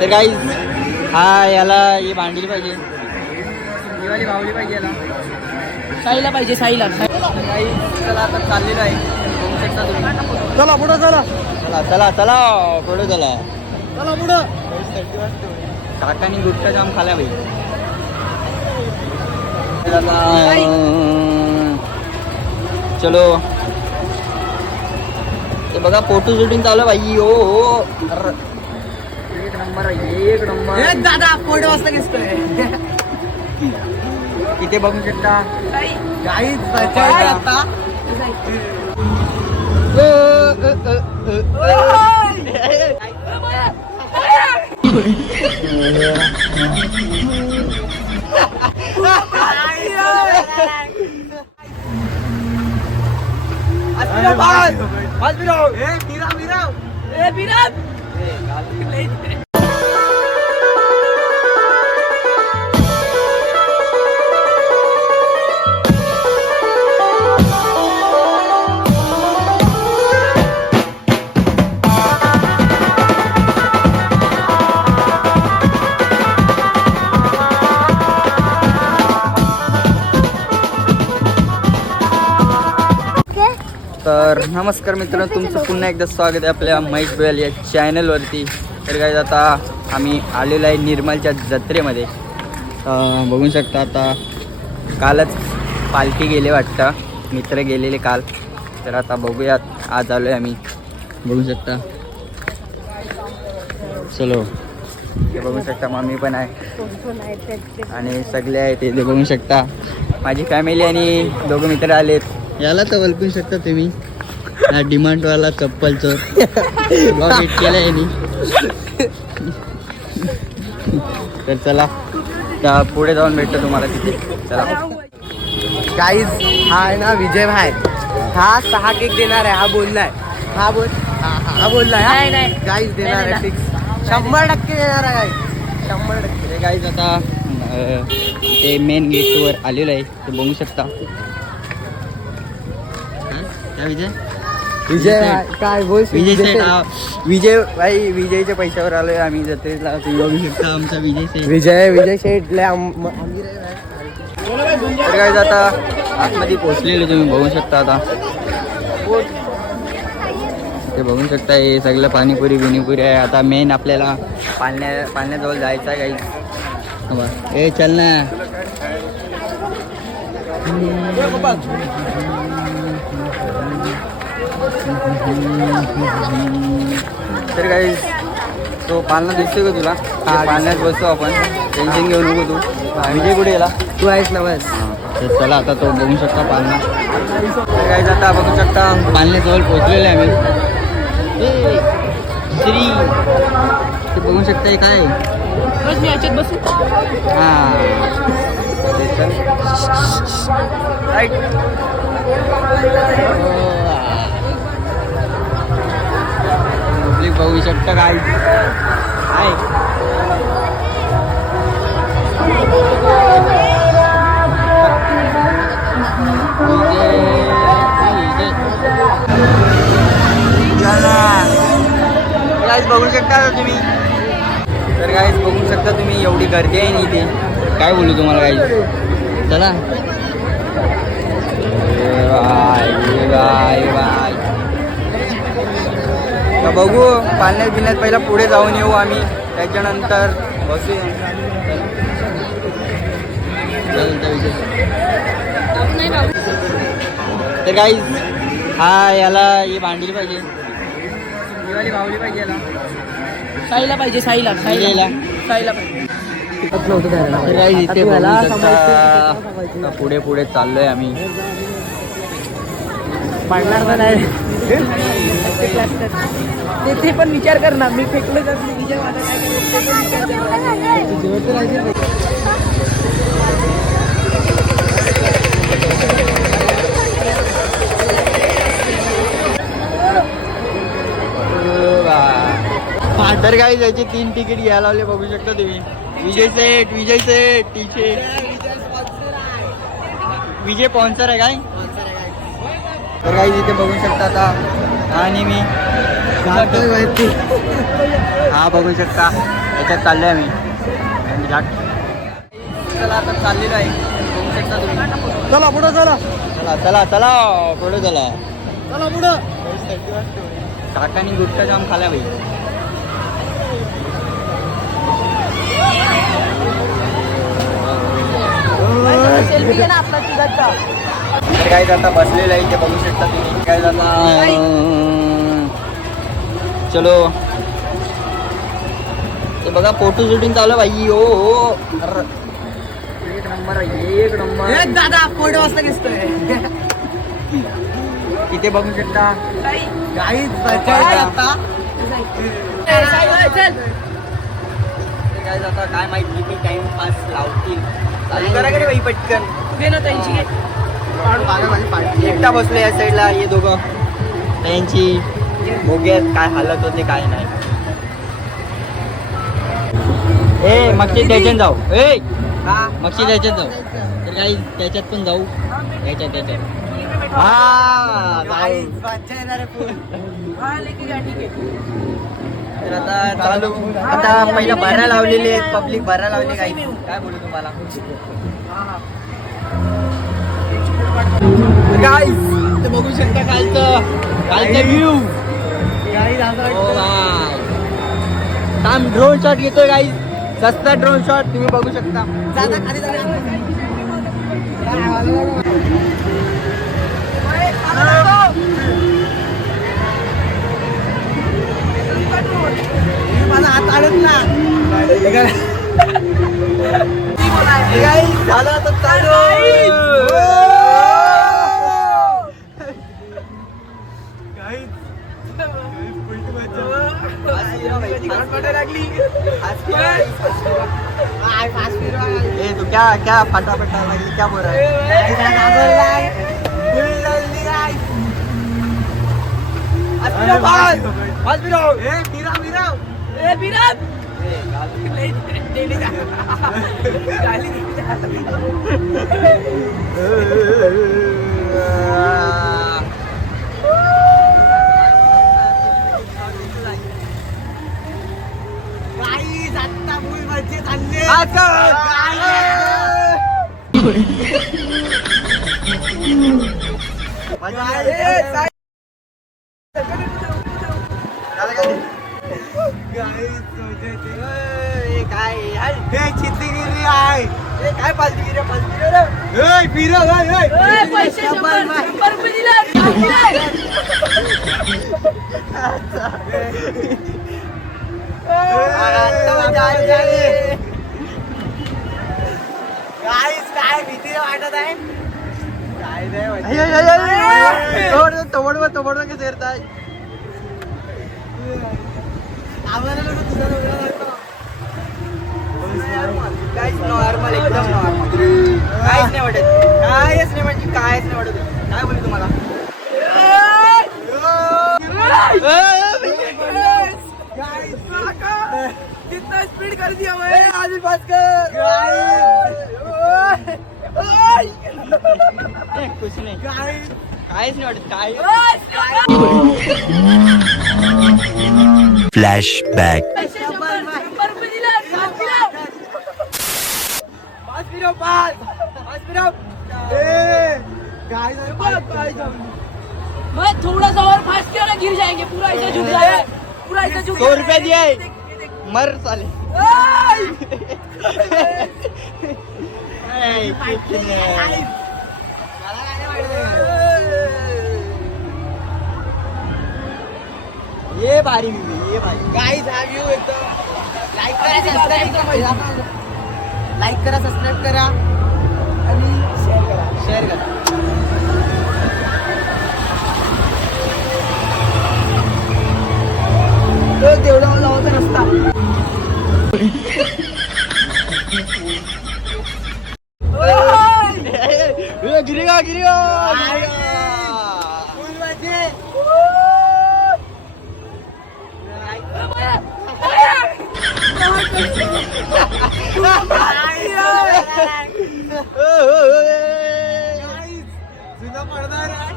तर काही हा याला ही भांडली पाहिजे, दिवाळी भावली पाहिजे याला, साईला पाहिजे साईला. काही चला आता चाललेलं आहे, बघू शकता तुम्ही. चला पुढं चला चला चला चला पुढे चला. चला पुढं. काकानी गुटखा जाम खाला भाई. चलो ते बघा फोटो शूटिंग चालू आहे भाई. हो एक नंबर एक नंबर. दादा पोट वाजता दिसतोय. इथे बघू शकता तर नमस्कार मित्रांनो, तुमचं पुन्हा एकदा स्वागत आहे आपल्या महेश बेल या चॅनलवरती. तर काय आता आम्ही आलेलो आहे निर्मलच्या जत्रेमध्ये. बघू शकता आता कालच पालखी गेले वाटतं, मित्र गेलेले काल. तर आता बघूयात आज आलो आहे आम्ही, बघू शकता. चलो हे बघू शकता, मम्मी पण आहे आणि सगळे आहेत ते बघू शकता. माझी फॅमिली आणि दोघं मित्र आलेत. याला तर ओळखू शकता तुम्ही, हा डिमांडवाला चप्पल चोर हिट केला यांनी. तर चला त्या पुढे जाऊन भेटतो तुम्हाला तिथे. चला गाईज हा आहे ना विजय भाई, हा 6 केक देणार आहे. हा बोललाय, हा बोललाय गाईज देणार आहे फिक्स. 100% देणार आहे गाईज, 100%. गाईज आता ते मेन गेटवर आलेलं आहे, ते बघू शकता. विजय काय बोल. विजय भाई, विजयच्या पैशावर आलोय आम्ही जत्रेला. तुम्ही बघू शकता आमचा विजय शेठ लय तर काय आता आतमध्ये पोहोचलेले तुम्ही बघू शकता. आता ते बघू शकता हे सगळं पाणीपुरी बिनीपुरी आहे. आता मेन आपल्याला पाण्याजवळ जायचं आहे काही. हे चल ना. तर काही तो पालना दिसतोय का तुला? पालण्यात बसतो आपण, टेन्शन घेऊ नको तू. विजय कुठे गेला? तू आहेस ना बस. चला आता तो बघू शकता पालना. तर काही आता बघू शकता पालण्याजवळ पोहोचलेले आम्ही. श्री ते बघू शकता काय मी याच्यात बसू. बघू शकता काय बघू शकता तुम्ही. तर गाईज बघू शकता तुम्ही एवढी गर्दी आहे इथे, काय बोलू तुम्हाला गाईज. चला तर बघू पाण्यात बिण्यात पहिला पुढे जाऊन येऊ आम्ही, त्याच्यानंतर बसू. तर गाईज हा याला ही भांडली पाहिजे, दिवाळी भावली पाहिजे याला, साईला पाहिजे साईला पाहिजे. इथे बघू शकता पुढे पुढे चाललोय आम्ही. पडणार का नाही ते पण विचार कर ना. मी फेकलं तर विजय तर काही त्याचे 3 तिकीट घ्यायला लावले, बघू शकता तुम्ही. विजय सेठ टीचे विजय स्पॉन्सर आहे काय. तर काही इथे बघू शकता आता. आणि मी हा बघू शकता त्याच्यात चाललोय आम्ही चला आता चाललेलं आहे बघू शकता तुम्ही. चला पुढं चला चला चला चला पुढे चला. चला पुढं. काकानी गुटखा जाम खाला भाई. तर काय आता बसलेलं आहे ते बघू शकता तुम्ही. काय जाता चलो ते बघा फोटो शूटिंग चालू आहे भाई. हो हो एक नंबर एक नंबर. दादा फोटो वाजता दिसतोय. तिथे बघू शकता गाईच काय जाता काय माहिती किती टाइमपास लावतील. चालू करा का रे भाई पटकन. एकटा बसलो या साईडला हे दोघं त्यांची बघूयात काय हालत होते काय नाही. ए मागची त्याच्यात जाऊ. ए मागची त्याच्यात जाऊ. तर काही त्याच्यात पण जाऊ. त्याच्यात हा तर आता चालू. आता पहिला भरा लावलेले आहेत पब्लिक भरा लावले काही काय बोलू तुम्हाला. गाईस ते बघू शकता कालचा व्ह्यू. ड्रोन शॉट घेतोय गाईस. सस्ता ड्रोन शॉट तुम्ही बघू शकता. मला हात आडत ना झालं आता चालू. ए तू क्या क्या फटाफट लागली क्या बोल रहा है. काय पालतीगिरी काय भीती वाटत आहे. तोबड कसं येताय. काहीच नॉर्मल एकदम नॉर्मल. काहीच नाही वाटत. कायच नाही म्हणजे कायच नाही वाटत. काय बोलू तुम्हाला. कितना स्पीड कर दिया आदिल भास्कर. कुछ नाही काहीच नाही वाटत. काय फ्लॅशबॅक. थोड़ा सा और फास्ट किया ना गिर जाएंगे. पूरा ऐसा झुक जाएगा. पूरा ऐसा झुक. 100 रुपये दिए मर साले. ये भारी ये भारी. गाईज हा व्ह्यू एकदम लाईक करा सबस्क्राईब करा आणि शेअर करा. तेवढा लावायचा रस्ता. गिरेगा गिरेगा. जुना पडणार आहे.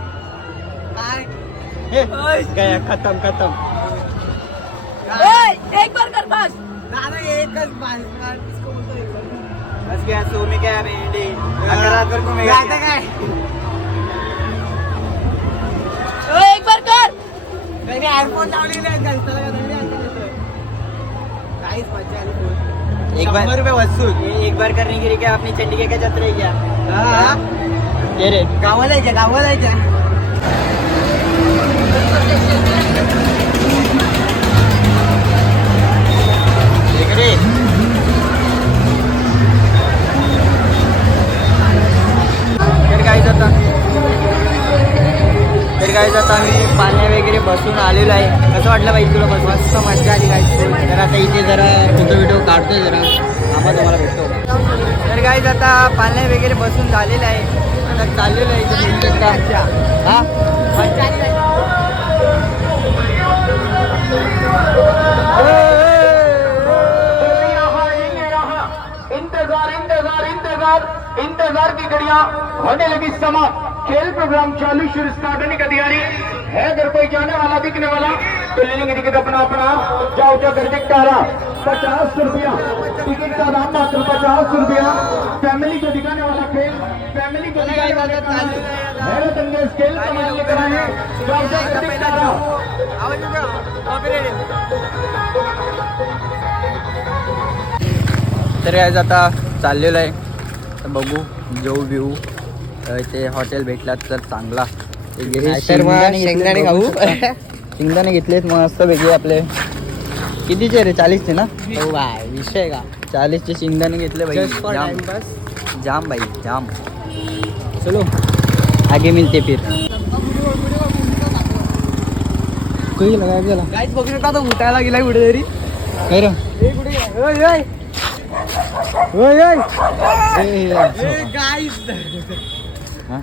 गया खत्म खत्म. एक बार कर बस. दादा एकच बाल बस क्या तुम्ही क्या मेंढी अकरा कर को मेगा आता काय एक बार कर काही एअरपोर्ट लावलेले आहेत घालताना काहीच मजा आली एक बार 100 रुपये वसूल एक बार करने के लिए क्या अपनी चंडीगढ़ का जत्रा है क्या हा ये रे गावाला यायच्या देख रे तर काय जाता आम्ही पाण्या वगैरे बसून आलेलो आहे कसं वाटलं पाहिजे तुला बस मस्त मजा आली काय तर आता इथे जरा फोटो व्हिडिओ काढतोय जरा आम्हा तुम्हाला भेटतो तर काय आता पाण्या वगैरे बसून झालेलं आहे आता चाललेलं आहे इथे बघू शकता. हा मजा आली इंतजार की घड़ियां होने लगी समाप्त खेल प्रोग्राम चालू शुरू स्टार्ट होने का तैयारी है अगर कोई जाने वाला दिखने वाला तो ले लेंगे टिकट अपना अपना जाओ जाओ कर दिखता रहा 50 रुपया टिकट का दाम मात्र 50 रुपया फैमिली को दिखाने वाला खेल फैमिली को दिखाने वाला हैरत अंगेज खेल कमाल लेकर आए जाओ जाओ कर दिखता रहा तर काय आता चाललेलं आहे तर बघू जेऊ बिऊ ते हॉटेल भेटला तर चांगला ते गेले नाहीतर मग शेंगदाणे खाऊ. शेंगदाणे घेतलेत मस्त वेगळे आपले कितीचे रे 40चे ना हो बाय विषय का 40चे शेंगदाणे घेतले भाई Just for jam time pass. जाम भाई जाम चलो आगे मिलते फिर कोई लगा गेला काहीच बघू शकता तो उठायला गेलाय कुठे तरी काय रे गाईस हा